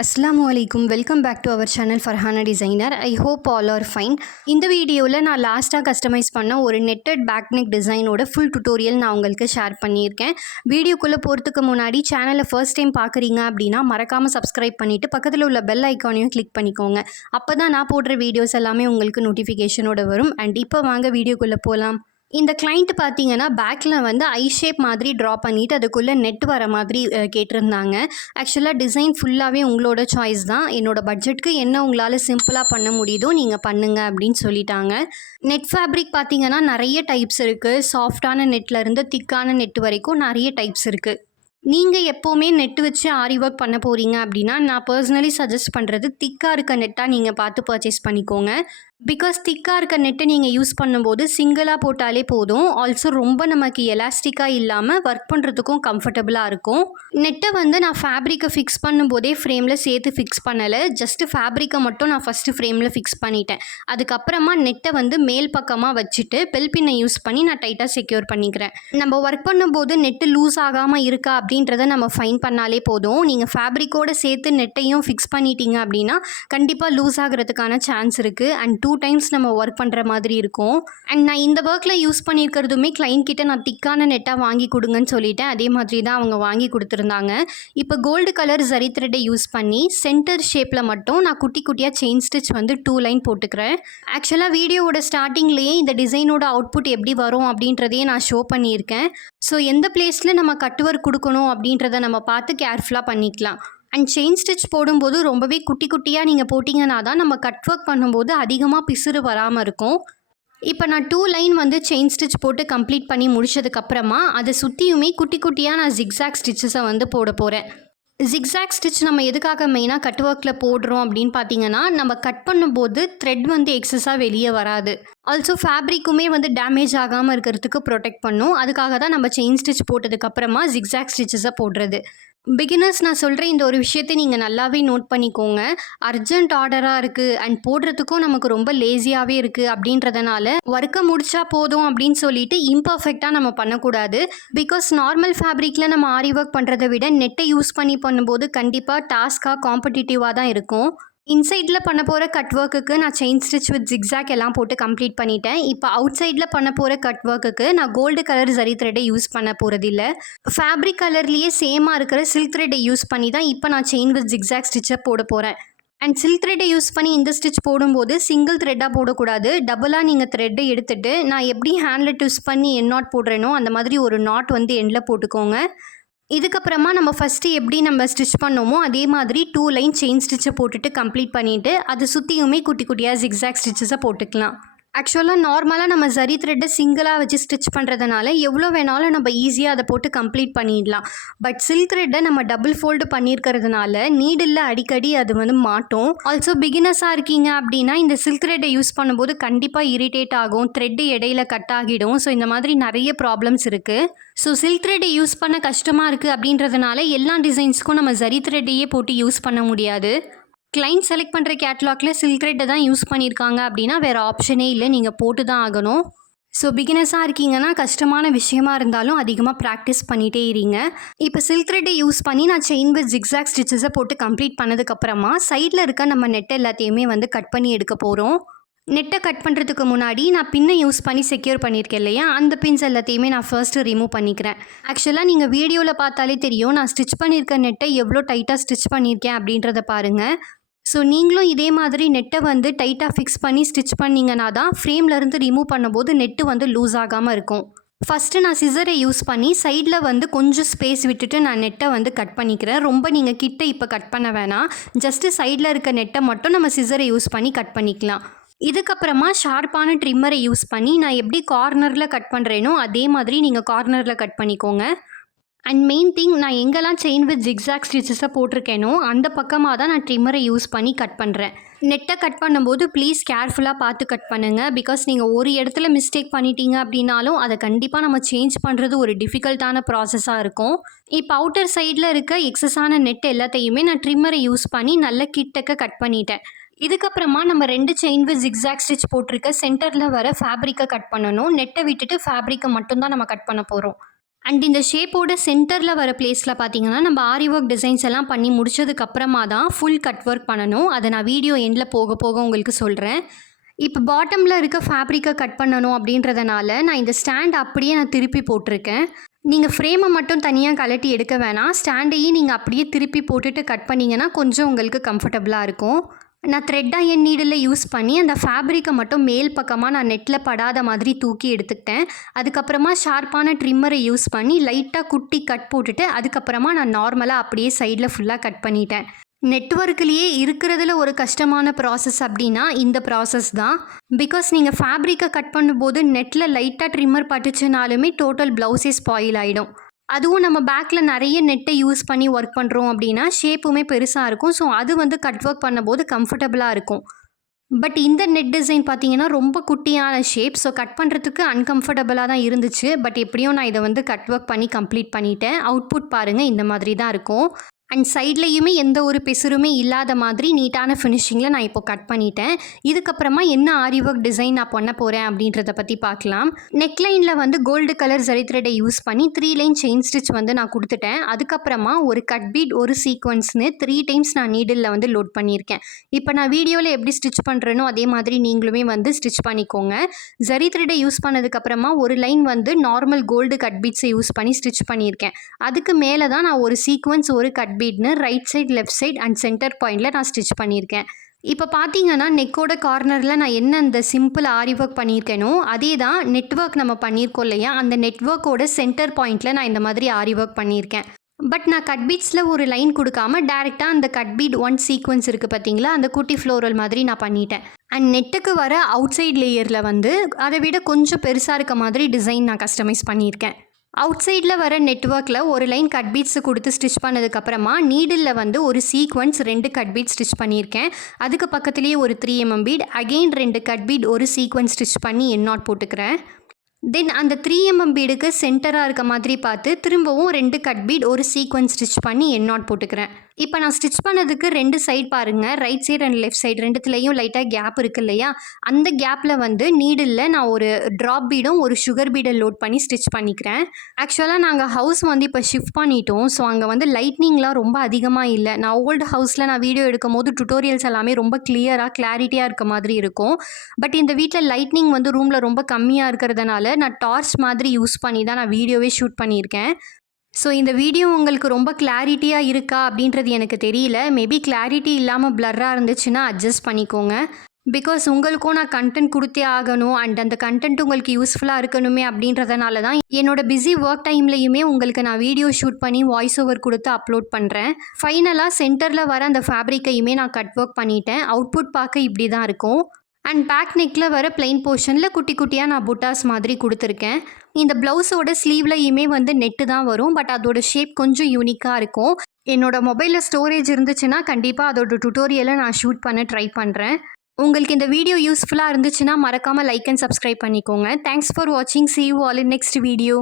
அஸ்ஸலாமு அலைக்கும். Welcome back to our channel Farhana designer. I hope all are fine. இந்த வீடியோவில் நான் லாஸ்ட்டாக கஸ்டமைஸ் பண்ண ஒரு நெட்டட் பேக் நெக் டிசைனோட ஃபுல் டுட்டோரியல் நான் உங்களுக்கு ஷேர் பண்ணியிருக்கேன். வீடியோக்குள்ளே போகிறதுக்கு முன்னாடி சேனலை ஃபர்ஸ்ட் டைம் பார்க்குறீங்க அப்படின்னா மறக்காமல் சப்ஸ்கிரைப் பண்ணிவிட்டு பக்கத்தில் உள்ள பெல் ஐக்கானையும் கிளிக் பண்ணிக்கோங்க. அப்போ தான் நான் போடுற வீடியோஸ் எல்லாமே உங்களுக்கு நோட்டிஃபிகேஷனோட வரும். அண்ட் இப்போ வாங்க வீடியோக்குள்ளே போகலாம். இந்த கிளைண்ட் பார்த்தீங்கன்னா பேக்கில் வந்து ஐ ஷேப் மாதிரி ட்ரா பண்ணிவிட்டு அதுக்குள்ளே நெட் வர மாதிரி கேட்டிருந்தாங்க. ஆக்சுவலாக டிசைன் ஃபுல்லாகவே உங்களோட சாய்ஸ் தான். என்னோடய பட்ஜெட்டுக்கு என்ன உங்களால் சிம்பிளாக பண்ண முடியுதோ நீங்கள் பண்ணுங்க அப்படின்னு சொல்லிட்டாங்க. நெட் ஃபேப்ரிக் பார்த்தீங்கன்னா நிறைய டைப்ஸ் இருக்குது. சாஃப்டான நெட்லேருந்து திக்கான நெட் வரைக்கும் நிறைய டைப்ஸ் இருக்குது. நீங்கள் எப்போவுமே நெட்டு வச்சு ஆரி ஒர்க் பண்ண போகிறீங்க அப்படின்னா நான் பர்சனலி சஜஸ்ட் பண்ணுறது திக்காக இருக்க நெட்டாக நீங்கள் பார்த்து பர்ச்சேஸ் பண்ணிக்கோங்க. பிகாஸ் திக்காக இருக்க நெட்டை நீங்கள் யூஸ் பண்ணும்போது சிங்கிளாக போட்டாலே போதும். ஆல்சோ ரொம்ப நமக்கு எலாஸ்டிக்காக இல்லாமல் ஒர்க் பண்ணுறதுக்கும் கம்ஃபர்டபுளாக இருக்கும். நெட்டை வந்து நான் ஃபேப்ரிக்கை ஃபிக்ஸ் பண்ணும்போதே ஃப்ரேமில் சேர்த்து ஃபிக்ஸ் பண்ணலை. ஜஸ்ட்டு ஃபேப்ரிக்கை மட்டும் நான் ஃபஸ்ட்டு ஃப்ரேமில் ஃபிக்ஸ் பண்ணிட்டேன். அதுக்கப்புறமா நெட்டை வந்து மேல் பக்கமாக வச்சுட்டு பெல் பின்னை யூஸ் பண்ணி நான் டைட்டாக செக்யூர் பண்ணிக்கிறேன். நம்ம ஒர்க் பண்ணும்போது நெட்டு லூஸ் ஆகாமல் இருக்கா அப்படின்றத நம்ம ஃபைன் பண்ணாலே போதும். நீங்கள் ஃபேப்ரிக்கோடு சேர்த்து நெட்டையும் ஃபிக்ஸ் பண்ணிட்டீங்க அப்படின்னா கண்டிப்பாக லூஸ் ஆகிறதுக்கான சான்ஸ் இருக்குது. அண்ட் 2 டைம்ஸ் நம்ம ஒர்க் பண்ணுற மாதிரி இருக்கும். அண்ட் நான் இந்த ஒர்க்கில் யூஸ் பண்ணியிருக்கிறதுமே கிளைண்ட் கிட்ட நான் திக்கான நெட்டாக வாங்கி கொடுங்கன்னு சொல்லிட்டேன். அதே மாதிரி தான் அவங்க வாங்கி கொடுத்துருந்தாங்க. இப்போ கோல்டு கலர் ஜரி த்ரெட்டை யூஸ் பண்ணி சென்டர் ஷேப்பில் மட்டும் நான் குட்டி குட்டியாக செயின் ஸ்டிச் வந்து 2 லைன் போட்டுக்கிறேன். ஆக்சுவலாக வீடியோவோட ஸ்டார்டிங்லேயே இந்த டிசைனோட அவுட்புட் எப்படி வரும் அப்படின்றதையே நான் ஷோ பண்ணியிருக்கேன். ஸோ எந்த பிளேஸில் நம்ம கட் ஒர்க் கொடுக்கணும் அப்படின்றத நம்ம பார்த்து கேர்ஃபுல்லாக பண்ணிக்கலாம். அண்ட் செயின் ஸ்டிச் போடும்போது ரொம்பவே குட்டி குட்டியாக நீங்கள் போட்டிங்கன்னா தான் நம்ம கட் ஒர்க் பண்ணும்போது அதிகமாக பிசுறு வராமல் இருக்கும். இப்போ நான் 2 லைன் வந்து செயின் ஸ்டிச் போட்டு கம்ப்ளீட் பண்ணி முடிச்சதுக்கப்புறமா அதை சுற்றியுமே குட்டி குட்டியாக நான் ஜிக்ஸாக் ஸ்டிச்சஸை வந்து போட போகிறேன். ஜிக்ஸாக் ஸ்டிச் நம்ம எதுக்காக மெயினாக கட் ஒர்க்கில் போடுறோம் அப்படின்னு பார்த்தீங்கன்னா நம்ம கட் பண்ணும்போது த்ரெட் வந்து எக்ஸஸாக வெளியே வராது. ஆல்சோ ஃபேப்ரிக்குமே வந்து டேமேஜ் ஆகாமல் இருக்கிறதுக்கு ப்ரொடெக்ட் பண்ணும். அதுக்காக தான் நம்ம செயின் ஸ்டிச் போட்டதுக்கப்புறமா ஜிக்ஸாக் ஸ்டிச்சஸை போடுறது. பிகினர்ஸ் நான் சொல்கிற இந்த ஒரு விஷயத்தை நீங்கள் நல்லாவே நோட் பண்ணிக்கோங்க. அர்ஜென்ட் ஆர்டராக இருக்குது அண்ட் போடுறதுக்கும் நமக்கு ரொம்ப லேசியாகவே இருக்குது அப்படின்றதுனால ஒர்க்கை முடிச்சா போதும் அப்படின்னு சொல்லிட்டு இம்பர்ஃபெக்டாக நம்ம பண்ணக்கூடாது. பிகாஸ் நார்மல் ஃபேப்ரிக்கில் நம்ம ஆரி ஒர்க் பண்ணுறதை விட நெட்டை யூஸ் பண்ணி பண்ணும்போது கண்டிப்பாக டாஸ்க்காக காம்படிட்டிவாக தான் இருக்கும். இன்சைடில் பண்ண போகிற கட் ஒர்க்குக்கு நான் செயின் ஸ்டிச் வித் ஜிக்ஸாக் எல்லாம் போட்டு கம்ப்ளீட் பண்ணிட்டேன். இப்போ அவுட் சைடில் பண்ண போகிற கட் ஒர்க்குக்கு நான் கோல்டு கலர் ஜரி த்ரெட்டை யூஸ் பண்ண போகிறதில்ல. ஃபேப்ரிக் கலர்லேயே சேமாக இருக்கிற சில்க் த்ரெட்டை யூஸ் பண்ணி தான் இப்போ நான் செயின் வித் ஜிக்ஸாக் ஸ்டிச்சை போட போகிறேன். அண்ட் சில்க் த்ரெட்டை யூஸ் பண்ணி இந்த ஸ்டிச் போடும்போது சிங்கிள் த்ரெட்டாக போடக்கூடாது. டபுளாக நீங்கள் த்ரெட்டை எடுத்துகிட்டு நான் எப்படி ஹேண்டில் ட்விஸ்ட் பண்ணி என் நாட் போடுறேனோ அந்த மாதிரி ஒரு நாட் வந்து எண்டில் போட்டுக்கோங்க. இதுக்கப்புறமா நம்ம ஃபஸ்ட்டு எப்படி நம்ம ஸ்டிச் பண்ணோமோ அதே மாதிரி 2 லைன் செயின் ஸ்டிச்சை போட்டுட்டு கம்ப்ளீட் பண்ணிவிட்டு அது சுற்றியுமே குட்டி குட்டியாக ஜிக்ஸாக் ஸ்டிச்சஸை போட்டுக்கலாம். ஆக்சுவலாக நார்மலாக நம்ம ஜரி த்ரெட்டை சிங்கிளாக வச்சு ஸ்டிச் பண்ணுறதுனால எவ்வளோ வேணாலும் நம்ம ஈஸியாக அதை போட்டு கம்ப்ளீட் பண்ணிடலாம். பட் சில்க் த்ரெட்டை நம்ம டபுள் ஃபோல்டு பண்ணியிருக்கிறதுனால நீடில் அடிக்கடி அது வந்து மாட்டோம். ஆல்சோ பிகினர்ஸாக இருக்கீங்க அப்படின்னா இந்த சில்க் த்ரெட்டை யூஸ் பண்ணும்போது கண்டிப்பாக இரிட்டேட் ஆகும், த்ரெட்டு இடையில கட் ஆகிடும். ஸோ இந்த மாதிரி நிறைய ப்ராப்ளம்ஸ் இருக்குது. ஸோ சில்க் த்ரெட்டை யூஸ் பண்ண கஷ்டமாக இருக்குது அப்படின்றதுனால எல்லா டிசைன்ஸ்க்கும் நம்ம ஜரி த்ரெட்டையே போட்டு யூஸ் பண்ண முடியாது. கிளைண்ட் செலக்ட் பண்ணுற கேட்லாகில் சில்க் த்ரெட்டை தான் யூஸ் பண்ணியிருக்காங்க அப்படின்னா வேறு ஆப்ஷனே இல்லை, நீங்கள் போட்டு தான் ஆகணும். ஸோ பிகினர்ஸாக இருக்கீங்கன்னா கஷ்டமான விஷயமா இருந்தாலும் அதிகமாக ப்ராக்டிஸ் பண்ணிகிட்டே இருங்க. இப்போ சில்க் த்ரெட்டை யூஸ் பண்ணி நான் செயின் வித் ஜிக்ஸாக் ஸ்டிச்சஸை போட்டு கம்ப்ளீட் பண்ணதுக்கப்புறமா சைடில் இருக்க நம்ம நெட் எல்லாத்தையுமே வந்து கட் பண்ணி எடுக்க போகிறோம். நெட்டை கட் பண்ணுறதுக்கு முன்னாடி நான் பின்னை யூஸ் பண்ணி செக்யூர் பண்ணியிருக்கேன் இல்லையா, அந்த பின்ஸ் எல்லாத்தையுமே நான் ஃபர்ஸ்ட்டு ரிமூவ் பண்ணிக்கிறேன். ஆக்சுவலாக நீங்கள் வீடியோவில் பார்த்தாலே தெரியும் நான் ஸ்டிச் பண்ணியிருக்க நெட்டை எவ்வளோ டைட்டாக ஸ்டிச் பண்ணியிருக்கேன் அப்படின்றத பாருங்கள். ஸோ நீங்களும் இதே மாதிரி நெட்டை வந்து டைட்டாக ஃபிக்ஸ் பண்ணி ஸ்டிச் பண்ணிங்கன்னா தான் ஃப்ரேம்லேருந்து ரிமூவ் பண்ணும்போது நெட்டு வந்து லூஸ் ஆகாமல் இருக்கும். ஃபஸ்ட்டு நான் சிசரை யூஸ் பண்ணி சைடில் வந்து கொஞ்சம் ஸ்பேஸ் விட்டுட்டு நான் நெட்டை வந்து கட் பண்ணிக்கிறேன். ரொம்ப நீங்கள் கிட்ட இப்போ கட் பண்ண வேணாம். ஜஸ்ட்டு சைடில் இருக்க நெட்டை மட்டும் நம்ம சிசரை யூஸ் பண்ணி கட் பண்ணிக்கலாம். இதுக்கப்புறமா ஷார்ப்பான ட்ரிம்மரை யூஸ் பண்ணி நான் எப்படி கார்னரில் கட் பண்ணுறேனோ அதே மாதிரி நீங்கள் கார்னரில் கட் பண்ணிக்கோங்க. அண்ட் மெயின் திங், நான் எங்கெல்லாம் செயின் வித் ஜிக்ஸாக் ஸ்டிச்சஸை போட்டிருக்கேனோ அந்த பக்கமாக தான் நான் ட்ரிம்மரை யூஸ் பண்ணி கட் பண்ணுறேன். நெட்டை கட் பண்ணும்போது ப்ளீஸ் கேர்ஃபுல்லாக பார்த்து கட் பண்ணுங்கள். பிகாஸ் நீங்கள் ஒரு இடத்துல மிஸ்டேக் பண்ணிட்டீங்க அப்படின்னாலும் அதை கண்டிப்பாக நம்ம சேஞ்ச் பண்ணுறது ஒரு டிஃபிகல்ட்டான ப்ராசஸாக இருக்கும். இப்போ அவுட்டர் சைடில் இருக்க எக்ஸஸான நெட் எல்லாத்தையுமே நான் ட்ரிம்மரை யூஸ் பண்ணி நல்ல கிட்டக்க கட் பண்ணிட்டேன். இதுக்கப்புறமா நம்ம 2 செயின் வித் ஜிக்ஸாக் ஸ்டிச் போட்டிருக்க சென்டரில் வர ஃபேப்ரிக்கை கட் பண்ணணும். நெட்டை விட்டுட்டு ஃபேப்ரிக்கை மட்டும்தான் நம்ம கட் பண்ண போகிறோம். அண்ட் இந்த ஷேப்போட சென்டரில் வர பிளேஸில் பார்த்தீங்கன்னா நம்ம ஆரி ஒர்க் டிசைன்ஸ் எல்லாம் பண்ணி முடிச்சதுக்கப்புறமா தான் ஃபுல் கட் ஒர்க் பண்ணணும். அதை நான் வீடியோ எண்டில் போக போக உங்களுக்கு சொல்கிறேன். இப்போ பாட்டமில் இருக்க ஃபேப்ரிக்கை கட் பண்ணணும் அப்படின்றதுனால நான் இந்த ஸ்டாண்ட் அப்படியே நான் திருப்பி போட்டிருக்கேன். நீங்கள் ஃப்ரேமை மட்டும் தனியாக கழட்டி எடுக்க வேணாம், ஸ்டாண்டையும் நீங்கள் அப்படியே திருப்பி போட்டுட்டு கட் பண்ணிங்கன்னா கொஞ்சம் உங்களுக்கு கம்ஃபர்டபுளாக இருக்கும். நான் த்ரெட் அயன் நீடில் யூஸ் பண்ணி அந்த ஃபேப்ரிக்கை மட்டும் மேல் பக்கமாக நான் நெட்டில் படாத மாதிரி தூக்கி எடுத்துக்கிட்டேன். அதுக்கப்புறமா ஷார்ப்பான ட்ரிம்மரை யூஸ் பண்ணி லைட்டாக குட்டி கட் போட்டுட்டு அதுக்கப்புறமா நான் நார்மலாக அப்படியே சைடில் ஃபுல்லாக கட் பண்ணிட்டேன். நெட்வொர்க்லேயே இருக்கிறதுல ஒரு கஷ்டமான ப்ராசஸ் அப்படின்னா இந்த ப்ராசஸ் தான். பிகாஸ் நீங்கள் ஃபேப்ரிக்கை கட் பண்ணும்போது நெட்டில் லைட்டாக ட்ரிம்மர் பட்டுச்சுனாலுமே டோட்டல் ப்ளவுஸே ஸ்பாயில் ஆகிடும். அதுவும் நம்ம பேக்கில் நிறைய நெட்டை யூஸ் பண்ணி ஒர்க் பண்ணுறோம் அப்படின்னா ஷேப்புமே பெருசாக இருக்கும். ஸோ அது கட் ஒர்க் பண்ணும்போது கம்ஃபர்டபுளாக இருக்கும். பட் இந்த நெட் டிசைன் பார்த்தீங்கன்னா ரொம்ப குட்டியான ஷேப். ஸோ கட் பண்ணுறதுக்கு அன்கம்ஃபர்டபுளாக தான் இருந்துச்சு. பட் எப்படியும் நான் இதை கட் ஒர்க் பண்ணி கம்ப்ளீட் பண்ணிட்டேன். அவுட்புட் பாருங்கள், இந்த மாதிரி தான் இருக்கும். அண்ட் சைட்லேயுமே எந்த ஒரு பிசுறுமே இல்லாத மாதிரி நீட்டான ஃபினிஷிங்கில் நான் இப்போ கட் பண்ணிட்டேன். இதுக்கப்புறமா என்ன ஆரி ஒர்க் டிசைன் நான் பண்ண போகிறேன் அப்படின்றத பற்றி பார்க்கலாம். நெக்லைனில் கோல்டு கலர் ஜரி த்ரெட்டை யூஸ் பண்ணி 3 லைன் செயின் ஸ்டிச் நான் கொடுத்துட்டேன். அதுக்கப்புறமா ஒரு கட் பீட் ஒரு சீக்வன்ஸ்னு 3 டைம்ஸ் நான் நீடில் லோட் பண்ணியிருக்கேன். இப்போ நான் வீடியோவில் எப்படி ஸ்டிச் பண்ணுறேனோ அதே மாதிரி நீங்களுமே ஸ்டிச் பண்ணிக்கோங்க. ஜரி த்ரெட்டை யூஸ் பண்ணதுக்கப்புறமா ஒரு லைன் நார்மல் கோல்டு கட் பீட்ஸை யூஸ் பண்ணி ஸ்டிச் பண்ணியிருக்கேன். அதுக்கு மேலே தான் நான் ஒரு சீக்வன்ஸ் ஒரு கட் பீட்னு right side left side and center பாயிண்டில் நான் ஸ்டிச் பண்ணியிருக்கேன். இப்போ பார்த்தீங்கன்னா நெக்கோட கார்னரில் நான் என்ன அந்த சிம்பிள் ஆரி ஒர்க் பண்ணியிருக்கேனோ அதே தான் நெட்வொர்க் நம்ம பண்ணியிருக்கோம் இல்லையா, அந்த நெட்வொர்க்கோட சென்டர் பாயிண்டில் நான் இந்த மாதிரி ஆரி ஒர்க் பண்ணியிருக்கேன். பட் நான் கட் பீட்ஸில் ஒரு லைன் கொடுக்காம டேரெக்டாக அந்த கட் பீட் 1 சீக்வன்ஸ் இருக்குது பார்த்தீங்களா, அந்த குட்டி ஃப்ளோரல் மாதிரி நான் பண்ணிட்டேன். அண்ட் நெட்டுக்கு வர அவுட் சைட் லேயரில் அதை விட கொஞ்சம் பெருசாக இருக்க மாதிரி டிசைன் நான் கஸ்டமைஸ் பண்ணியிருக்கேன். அவுட் சைடில் வர நெட்வொர்க்கில் ஒரு லைன் கட் பீட்ஸு கொடுத்து ஸ்டிச் பண்ணதுக்கப்புறமா நீடில் ஒரு சீக்வன்ஸ் 2 கட் பீட் ஸ்டிச் பண்ணியிருக்கேன். அதுக்கு பக்கத்துலேயே ஒரு 3 mm bead, again 2 cut bead ஒரு சீக்வன்ஸ் ஸ்டிச் பண்ணி எண்ணாட் போட்டுக்கிறேன். தென் அந்த 3 mm பீடுக்கு சென்டராக இருக்க மாதிரி பார்த்து திரும்பவும் 2 கட் பீட் ஒரு சீக்வன்ஸ் ஸ்டிச் பண்ணி எண்ணாட் போட்டுக்கிறேன். இப்போ நான் ஸ்டிச் பண்ணதுக்கு 2 சைட் பாருங்கள், right side and left side ரெண்டுத்துலேயும் லைட்டாக கேப் இருக்குது இல்லையா, அந்த கேப்பில் நீடில் நான் ஒரு ட்ராப் பீடும் ஒரு சுகர் பீடை லோட் பண்ணி ஸ்டிச் பண்ணிக்கிறேன். ஆக்சுவலாக நாங்கள் ஹவுஸ் இப்போ ஷிஃப்ட் பண்ணிட்டோம். ஸோ அங்கே லைட்னிங்லாம் ரொம்ப அதிகமாக இல்லை. நான் ஓல்டு ஹவுஸில் நான் வீடியோ எடுக்கும் போது டுட்டோரியல்ஸ் எல்லாமே ரொம்ப கிளாரிட்டியாக இருக்க மாதிரி இருக்கும். பட் இந்த வீட்டில் லைட்னிங் ரூமில் ரொம்ப கம்மியாக இருக்கிறதுனால நான் டார்ச் மாதிரி யூஸ் பண்ணி தான் நான் வீடியோவே ஷூட் பண்ணியிருக்கேன். ஸோ இந்த வீடியோ உங்களுக்கு ரொம்ப கிளாரிட்டியாக இருக்கா அப்படின்றது எனக்கு தெரியல. மேபி கிளாரிட்டி இல்லாமல் பிளர்ராக இருந்துச்சுன்னா அட்ஜஸ்ட் பண்ணிக்கோங்க. பிகாஸ் உங்களுக்கும் நான் கண்டென்ட் கொடுத்தே ஆகணும் அண்ட் அந்த கண்டென்ட் உங்களுக்கு யூஸ்ஃபுல்லாக இருக்கணுமே அப்படின்றதுனால தான் என்னோட பிஸி ஒர்க் டைம்லையுமே உங்களுக்கு நான் வீடியோ ஷூட் பண்ணி வாய்ஸ் ஓவர் கொடுத்து அப்லோட் பண்ணுறேன். ஃபைனலாக சென்டரில் வர அந்த ஃபேப்ரிக்கையுமே நான் கட் ஒர்க் பண்ணிட்டேன். அவுட்புட் பார்க்க இப்படி தான் இருக்கும். அண்ட் பேக் நெக்கில் வர பிளைன் போர்ஷனில் குட்டி குட்டியாக நான் புட்டாஸ் மாதிரி கொடுத்துருக்கேன். இந்த ப்ளவுஸோட ஸ்லீவ்லையுமே நெட்டு தான் வரும். பட் அதோட ஷேப் கொஞ்சம் யூனிக்காக இருக்கும். என்னோடய மொபைலில் ஸ்டோரேஜ் இருந்துச்சுன்னா கண்டிப்பாக அதோட டுட்டோரியலை நான் ஷூட் பண்ண ட்ரை பண்ணுறேன். உங்களுக்கு இந்த வீடியோ யூஸ்ஃபுல்லாக இருந்துச்சுன்னா மறக்காமல் லைக் அண்ட் சப்ஸ்கிரைப் பண்ணிக்கோங்க. தேங்க்ஸ் ஃபார் வாட்சிங். See you all in next video.